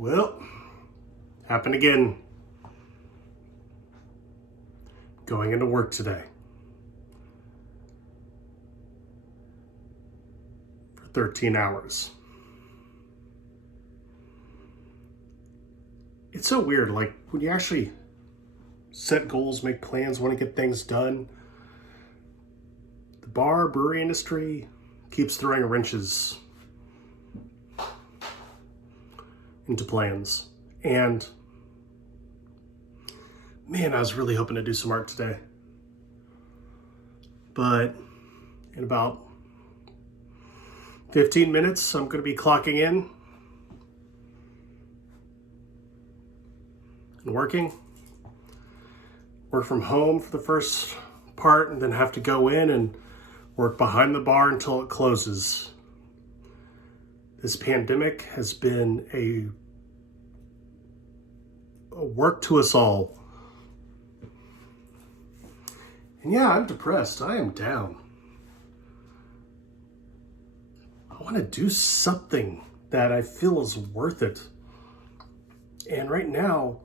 Well, happened again. Going into work today for 13 hours. It's so weird, like when you actually set goals, make plans, want to get things done, the brewery industry keeps throwing wrenches into plans. And man, I was really hoping to do some art today. But in about 15 minutes, I'm going to be clocking in and working. Work from home for the first part and then have to go in and work behind the bar until it closes. This pandemic has been a work to us all. And yeah, I'm depressed. I am down. I want to do something that I feel is worth it. And right now,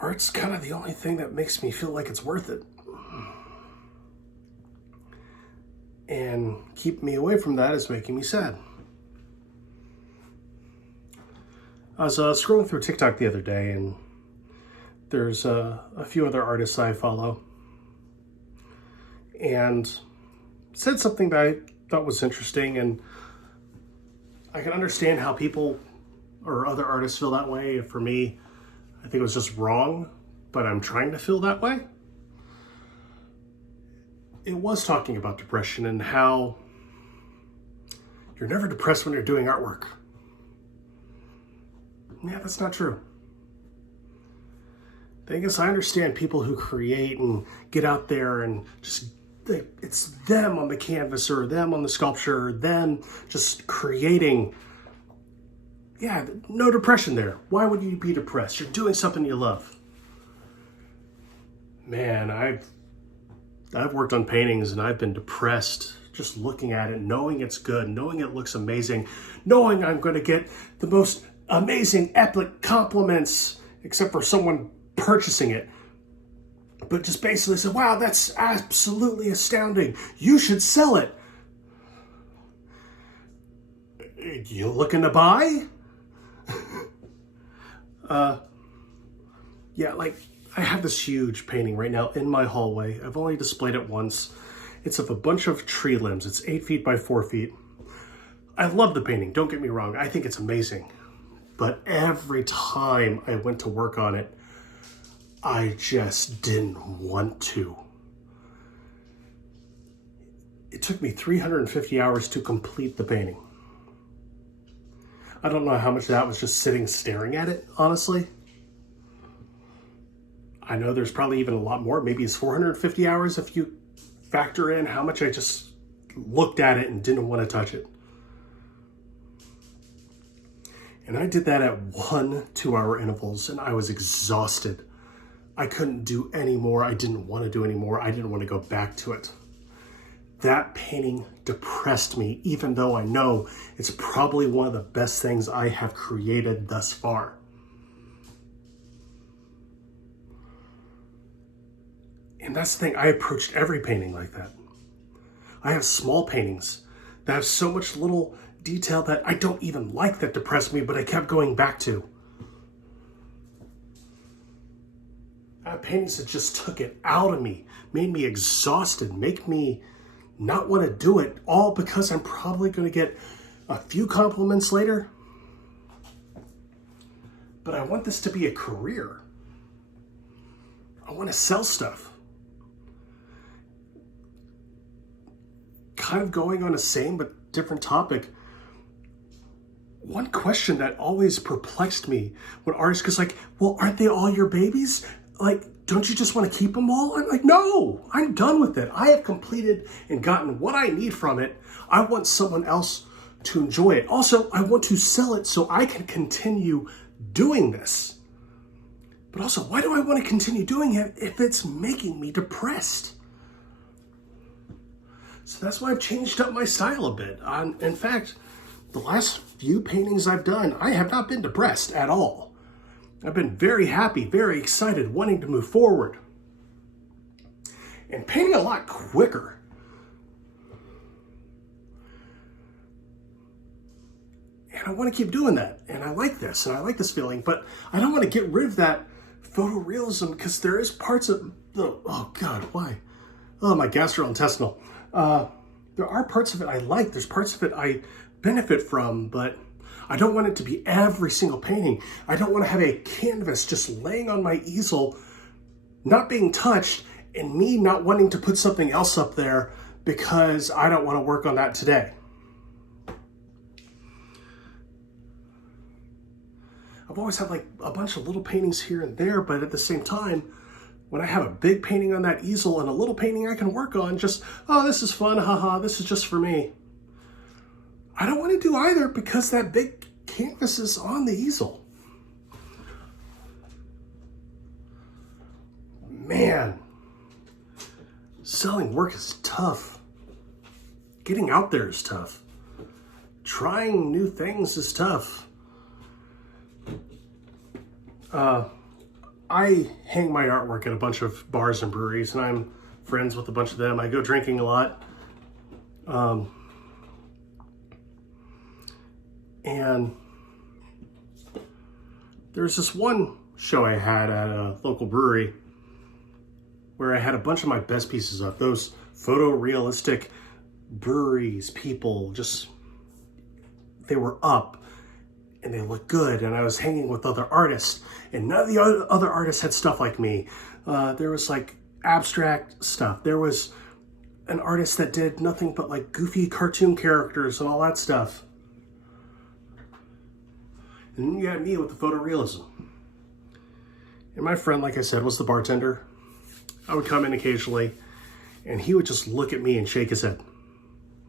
art's kind of the only thing that makes me feel like it's worth it. And keeping me away from that is making me sad. I was scrolling through TikTok the other day, and there's a few other artists I follow, and said something that I thought was interesting, and I can understand how people or other artists feel that way. For me, I think it was just wrong, but I'm trying to feel that way. It was talking about depression and how you're never depressed when you're doing artwork. Yeah, that's not true. Thing is, I understand people who create and get out there and just, it's them on the canvas or them on the sculpture, or them just creating. Yeah, no depression there. Why would you be depressed? You're doing something you love. Man, I've worked on paintings and I've been depressed just looking at it, knowing it's good, knowing it looks amazing, knowing I'm going to get the most amazing, epic compliments, except for someone purchasing it. But just basically said, wow, that's absolutely astounding. You should sell it. You looking to buy? Yeah, like I have this huge painting right now in my hallway. I've only displayed it once. It's of a bunch of tree limbs. It's 8 feet by 4 feet. I love the painting, don't get me wrong. I think it's amazing. But every time I went to work on it, I just didn't want to. It took me 350 hours to complete the painting. I don't know how much of that was just sitting staring at it, honestly. I know there's probably even a lot more. Maybe it's 450 hours if you factor in how much I just looked at it and didn't want to touch it. And I did that at 1-2 hour intervals, and I was exhausted. I couldn't do any more. I didn't want to do any more. I didn't want to go back to it. That painting depressed me, even though I know it's probably one of the best things I have created thus far. And that's the thing, I approached every painting like that. I have small paintings that have so much little detail that I don't even like that depressed me, but I kept going back to. I have paintings that just took it out of me, made me exhausted, make me not want to do it, all because I'm probably going to get a few compliments later. But I want this to be a career. I want to sell stuff. Kind of going on the same but different topic. One question that always perplexed me when artists, because like, well, aren't they all your babies? Like, don't you just want to keep them all? I'm like, no, I'm done with it. I have completed and gotten what I need from it. I want someone else to enjoy it. Also, I want to sell it so I can continue doing this. But also, why do I want to continue doing it if it's making me depressed? So that's why I've changed up my style a bit. In fact, the last few paintings I've done, I have not been depressed at all. I've been very happy, very excited, wanting to move forward. And painting a lot quicker. And I want to keep doing that. And I like this, and I like this feeling, but I don't want to get rid of that photorealism because there is parts of the, oh God, why? Oh, my gastrointestinal. There are parts of it I like. There's parts of it I benefit from, but I don't want it to be every single painting. I don't want to have a canvas just laying on my easel, not being touched, and me not wanting to put something else up there because I don't want to work on that today. I've always had like a bunch of little paintings here and there, but at the same time, when I have a big painting on that easel and a little painting I can work on, just, oh, this is fun, haha, this is just for me. I don't want to do either because that big canvas is on the easel. Man, selling work is tough. Getting out there is tough. Trying new things is tough. I hang my artwork at a bunch of bars and breweries, and I'm friends with a bunch of them. I go drinking a lot. And there's this one show I had at a local brewery where I had a bunch of my best pieces up. Those photorealistic breweries, people, just, they were up and they looked good. And I was hanging with other artists, and none of the other artists had stuff like me. There was like abstract stuff. There was an artist that did nothing but like goofy cartoon characters and all that stuff. And then you had me with the photorealism. And my friend, like I said, was the bartender. I would come in occasionally, and he would just look at me and shake his head.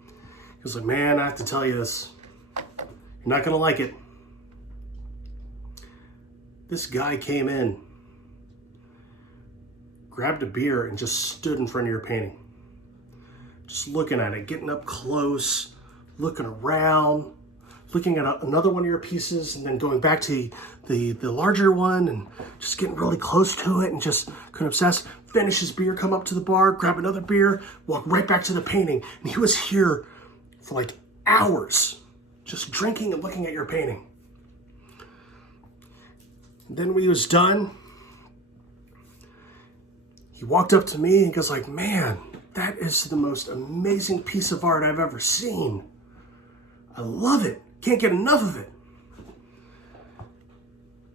He was like, man, I have to tell you this. You're not gonna like it. This guy came in, grabbed a beer, and just stood in front of your painting. Just looking at it, getting up close, looking around, looking at another one of your pieces, and then going back to the larger one and just getting really close to it and just couldn't obsess. Finish his beer, come up to the bar, grab another beer, walk right back to the painting. And he was here for like hours, just drinking and looking at your painting. And then when he was done, he walked up to me and goes like, man, that is the most amazing piece of art I've ever seen. I love it. Can't get enough of it.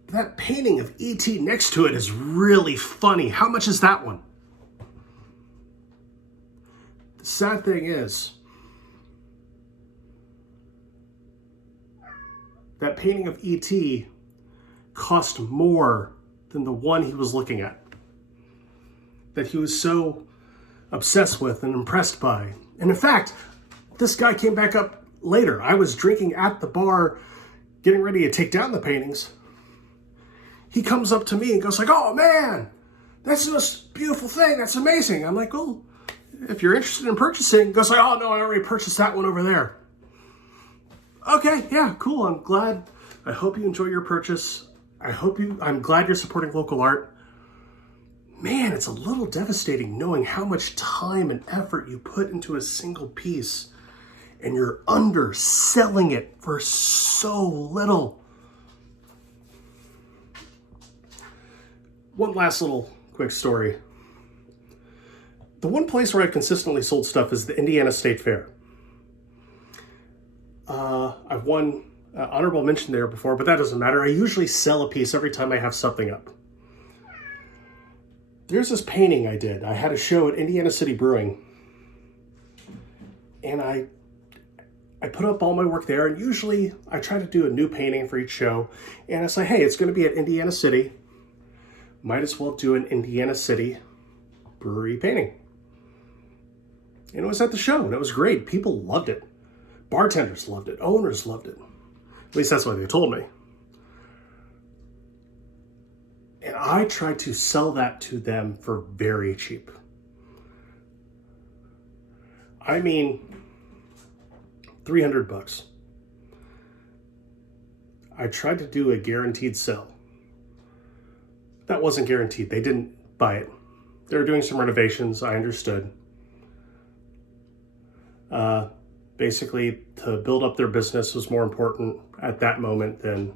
That painting of E.T. next to it is really funny. How much is that one? The sad thing is, that painting of E.T. cost more than the one he was looking at, that he was so obsessed with and impressed by. And in fact, this guy came back up later. I was drinking at the bar, getting ready to take down the paintings. He comes up to me and goes like, oh man, that's the most beautiful thing. That's amazing. I'm like, well, if you're interested in purchasing, he goes like, oh no, I already purchased that one over there. Okay, yeah, cool. I'm glad. I hope you enjoy your purchase. I'm glad you're supporting local art. Man, it's a little devastating knowing how much time and effort you put into a single piece, and you're underselling it for so little. One last little quick story. The one place where I've consistently sold stuff is the Indiana State Fair. I've won honorable mention there before, but that doesn't matter. I usually sell a piece every time I have something up. There's this painting I did. I had a show at Indiana City Brewing, and I put up all my work there, and usually I try to do a new painting for each show, and I say, hey, it's going to be at Indiana City. Might as well do an Indiana City brewery painting. And it was at the show, and it was great. People loved it. Bartenders loved it. Owners loved it. At least that's what they told me. And I tried to sell that to them for very cheap. I mean, $300. I tried to do a guaranteed sell. That wasn't guaranteed. They didn't buy it. They were doing some renovations, I understood. Basically, to build up their business was more important at that moment than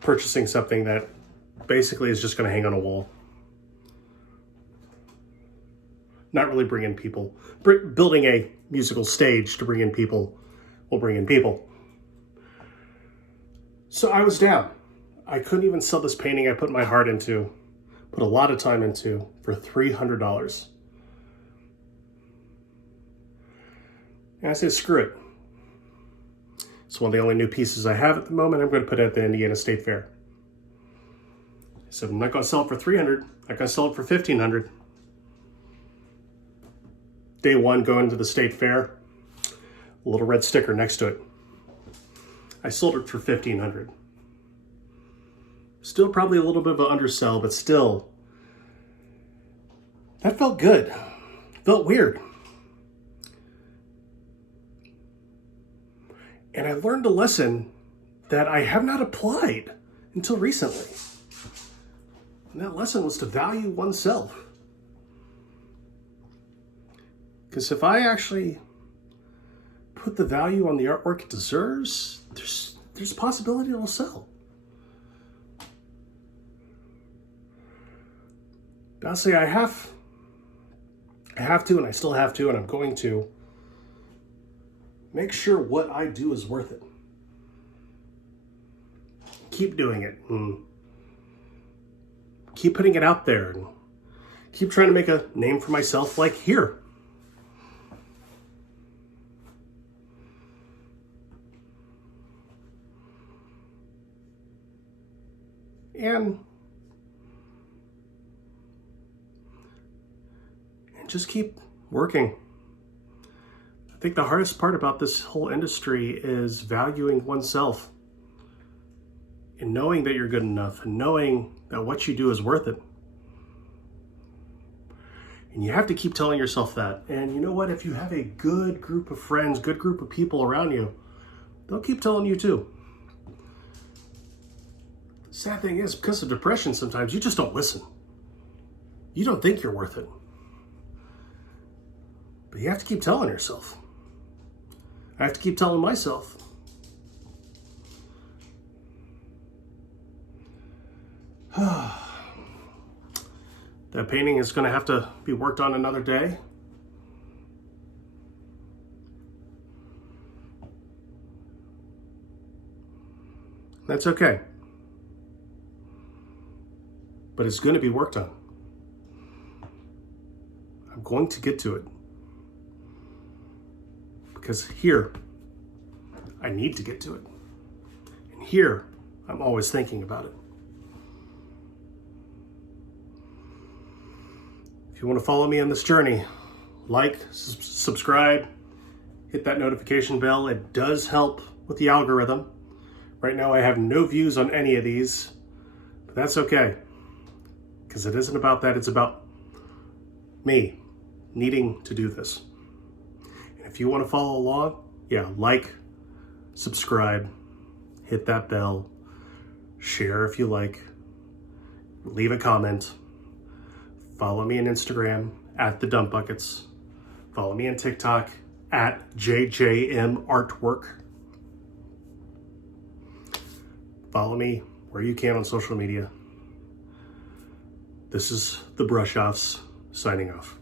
purchasing something that basically is just going to hang on a wall. Not really bring in people. Building a musical stage to bring in people will bring in people. So I was down. I couldn't even sell this painting I put my heart into, put a lot of time into, for $300. And I said, screw it. It's one of the only new pieces I have at the moment. I'm going to put it at the Indiana State Fair. I said, I'm not going to sell it for $300. I'm going to sell it for $1,500. Day one, going to the State Fair, a little red sticker next to it. I sold it for $1,500. Still probably a little bit of an undersell, but still, that felt good. Felt weird. And I learned a lesson that I have not applied until recently. And that lesson was to value oneself. Because if I actually put the value on the artwork it deserves, there's a possibility it'll sell. But honestly, I have to, and I still have to, and I'm going to make sure what I do is worth it. Keep doing it, and keep putting it out there, and keep trying to make a name for myself, like here. And just keep working. I think the hardest part about this whole industry is valuing oneself and knowing that you're good enough and knowing that what you do is worth it. And you have to keep telling yourself that. And you know what? If you have a good group of friends, good group of people around you, they'll keep telling you too. The sad thing is, because of depression, sometimes you just don't listen. You don't think you're worth it. But you have to keep telling yourself. I have to keep telling myself. That painting is going to have to be worked on another day. That's okay. But it's going to be worked on. I'm going to get to it. Because here, I need to get to it. And here, I'm always thinking about it. If you want to follow me on this journey, like, subscribe, hit that notification bell. It does help with the algorithm. Right now, I have no views on any of these, but that's okay. Because it isn't about that, it's about me needing to do this. And if you want to follow along, like, subscribe, hit that bell, share if you like, leave a comment, follow me on Instagram at The Dump Buckets, follow me on TikTok at JJM Artwork. Follow me where you can on social media. This is the Brush Offs signing off.